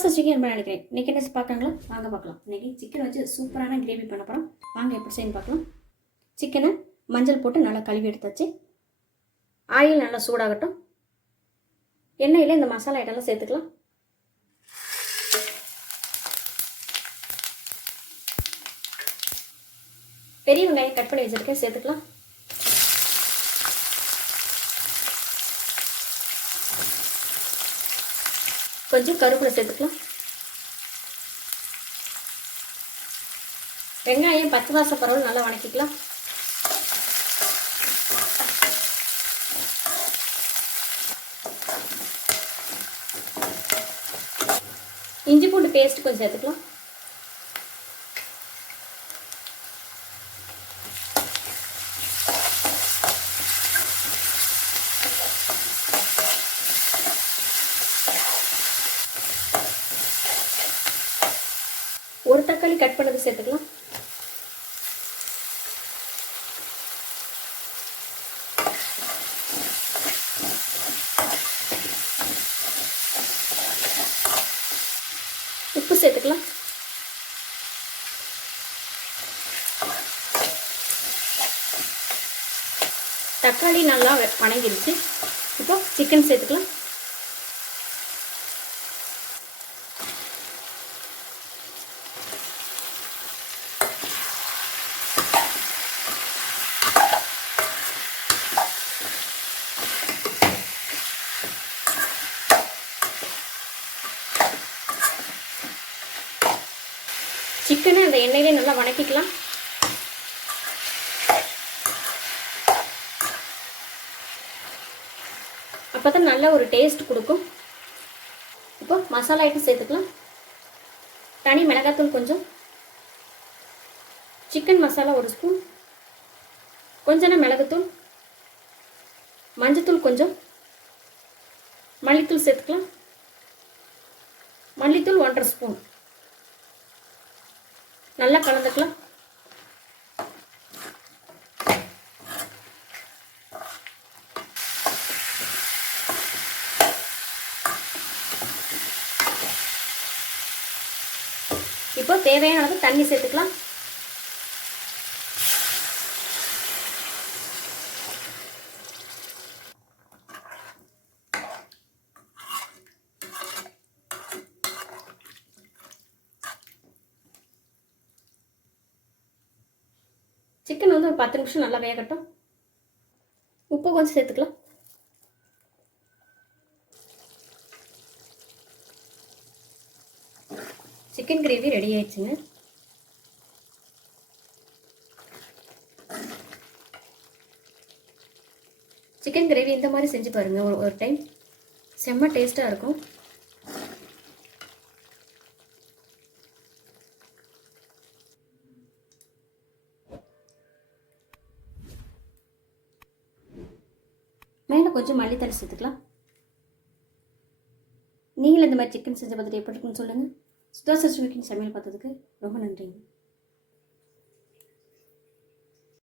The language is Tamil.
சுதாசா சிக்கன் பண்ண நினைக்கிறேன்? இன்றைக்கி என்ன பார்க்கங்களா? வாங்க பார்க்கலாம். இன்றைக்கி சிக்கன் வச்சு சூப்பரான கிரேவி பண்ண போகிறோம் வாங்க எப்படி செய்யணும் பார்க்கலாம். சிக்கனை மஞ்சள் போட்டு நல்லா கழுவி எடுத்தாச்சு. ஆயில் நல்லா சூடாகட்டும். எண்ணெயில் இந்த மசாலா ஐட்டம்லாம் சேர்த்துக்கலாம். பெரிய வெங்காயம் கட் பண்ணி வச்சுருக்கேன் சேர்த்துக்கலாம். கொஞ்சம் கருவேப்பிலை சேர்த்துக்கலாம் வெங்காயம் பத்து வாச பரவல் நல்லா வணக்கிக்கலாம். இஞ்சி பூண்டு பேஸ்ட் கொஞ்சம் சேர்த்துக்கலாம். ஒரு தக்காளி கட் பண்ணது சேர்த்துக்கலாம். உப்பு சேர்த்துக்கலாம். தக்காளி நல்லா வெ- வணங்கிருச்சு. இப்போ சிக்கன் சேர்த்துக்கலாம். சிக்கனை அந்த எண்ணெயிலே நல்லா வணக்கிக்கலாம். அப்போ தான் நல்ல ஒரு டேஸ்ட் கொடுக்கும். இப்போ மசாலா ஐட்டம் சேர்த்துக்கலாம். தனி மிளகாத்தூள் கொஞ்சம். சிக்கன் மசாலா ஒரு ஸ்பூன் கொஞ்சம் மிளகுத்தூள். மஞ்சத்தூள் கொஞ்சம். மல்லித்தூள் சேர்த்துக்கலாம். மல்லித்தூள் ஒன்றரை ஸ்பூன் நல்லா கலந்துக்கலாம். இப்போ தேவையான அளவு தண்ணி சேர்த்துக்கலாம். சிக்கன் வந்து ஒரு பத்து நிமிஷம் நல்லா வேகட்டும். உப்பு கொஞ்சம் சேர்த்துக்கலாம். சிக்கன் கிரேவி ரெடி ஆயிடுச்சுங்க. சிக்கன் கிரேவி இந்த மாதிரி செஞ்சு பாருங்கள் ஒரு ஒரு டைம். செம்ம டேஸ்ட்டாக இருக்கும். மேலே கொஞ்சம் மல்லித்தலை சேர்த்துக்கலாம். நீங்களும் இந்த மாதிரி சிக்கன் செஞ்சு பார்த்துட்டு எப்படி இருக்குன்னு சொல்லுங்கள் சுதாசா ஸ்வீக்கின் சமையல் பார்த்ததுக்கு ரொம்ப நன்றிங்க.